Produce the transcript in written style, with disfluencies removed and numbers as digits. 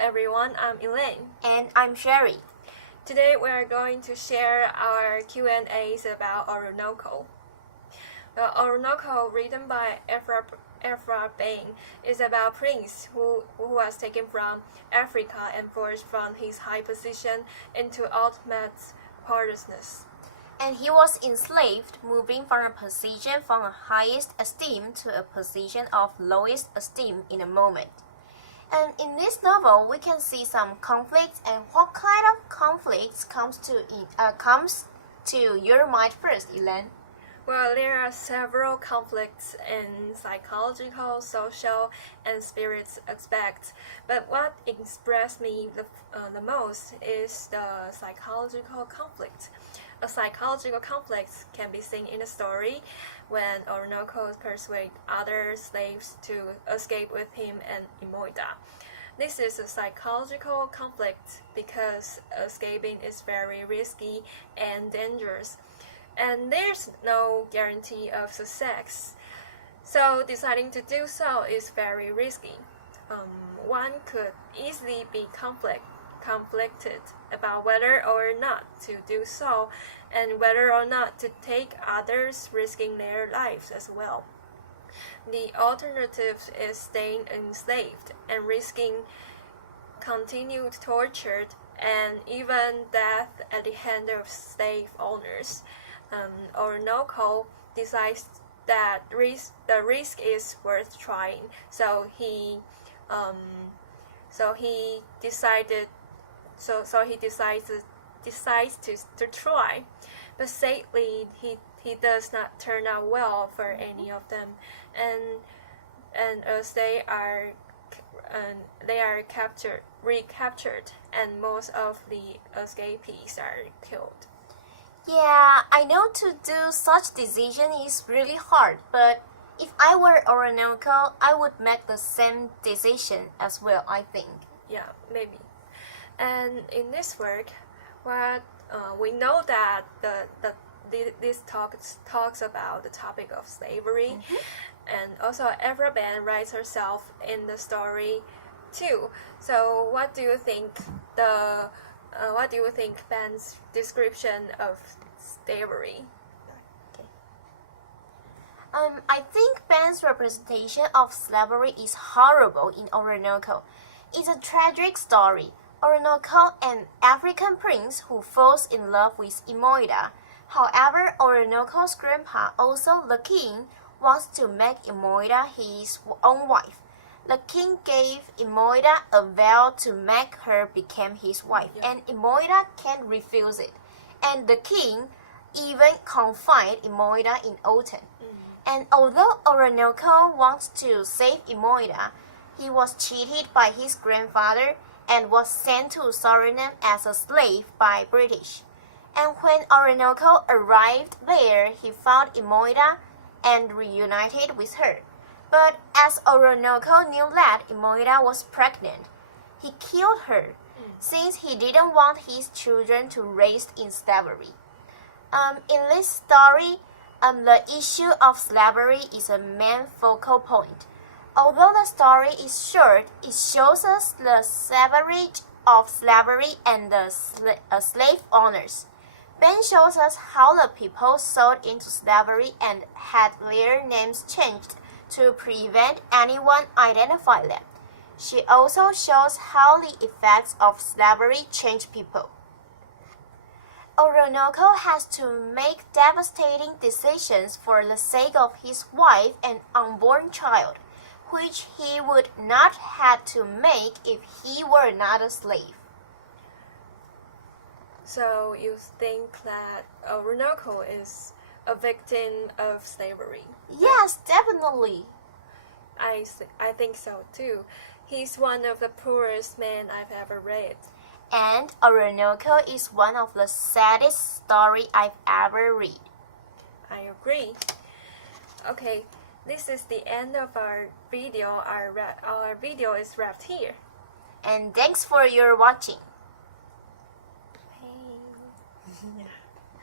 everyone, I'm Elaine. And I'm Sherry. Today we are going to share our Q&As about Oroonoko. Well, Oroonoko, written by Ephra Bain, is about Prince who was taken from Africa and forced from his high position into ultimate powerlessness. And he was enslaved, moving from a position from the highest esteem to a position of lowest esteem in a moment. And in this novel, we can see some conflicts. And what kind of conflicts comes to your mind first, Elaine? Well, there are several conflicts in psychological, social, and spirit aspects. But what impressed me the most is the psychological conflict. A psychological conflict can be seen in the story when Oroonoko persuades other slaves to escape with him and Imoida. This is a psychological conflict because escaping is very risky and dangerous, and there's no guarantee of success. So deciding to do so is very risky. One could easily be conflicted about whether or not to do so, and whether or not to take others risking their lives as well. The alternative is staying enslaved and risking continued torture and even death at the hand of slave owners. Oroonoko decides that the risk is worth trying, so he decides to try, but sadly he does not turn out well for any of them, and as they are recaptured, and most of the escapees are killed. Yeah, I know to do such decision is really hard, but if I were Oroonoko, I would make the same decision as well, I think. Yeah, maybe. And in this work, what we know that this talks about the topic of slavery, and also Ephra Bain writes herself in the story too. So what do you think Bain's description of slavery? I think Bain's representation of slavery is horrible in Oroonoko. It's a tragic story. Oroonoko, an African prince who falls in love with Imoida. However, Oroonoko's grandpa, also the king, wants to make Imoida his own wife. The king gave Imoida a vow to make her become his wife, and Imoida can't refuse it. And the king even confined Imoida in autumn. And although Oroonoko wants to save Imoida, he was cheated by his grandfather and was sent to Suriname as a slave by British. And when Oroonoko arrived there, he found Imoida and reunited with her. But as Oroonoko knew that Imoida was pregnant, he killed her, since he didn't want his children to raise in slavery. In this story, the issue of slavery is a main focal point. Although the story is short, it shows us the savage of slavery and the slave owners. Bain shows us how the people sold into slavery and had their names changed to prevent anyone identify them. She also shows how the effects of slavery change people. Oroonoko has to make devastating decisions for the sake of his wife and unborn child, which he would not have to make if he were not a slave. So you think that Oroonoko is a victim of slavery? Yes, definitely. I think so too. He's one of the poorest men I've ever read. And Oroonoko is one of the saddest story I've ever read. I agree. Okay, this is the end of our video. Our video is wrapped here. And thanks for your watching.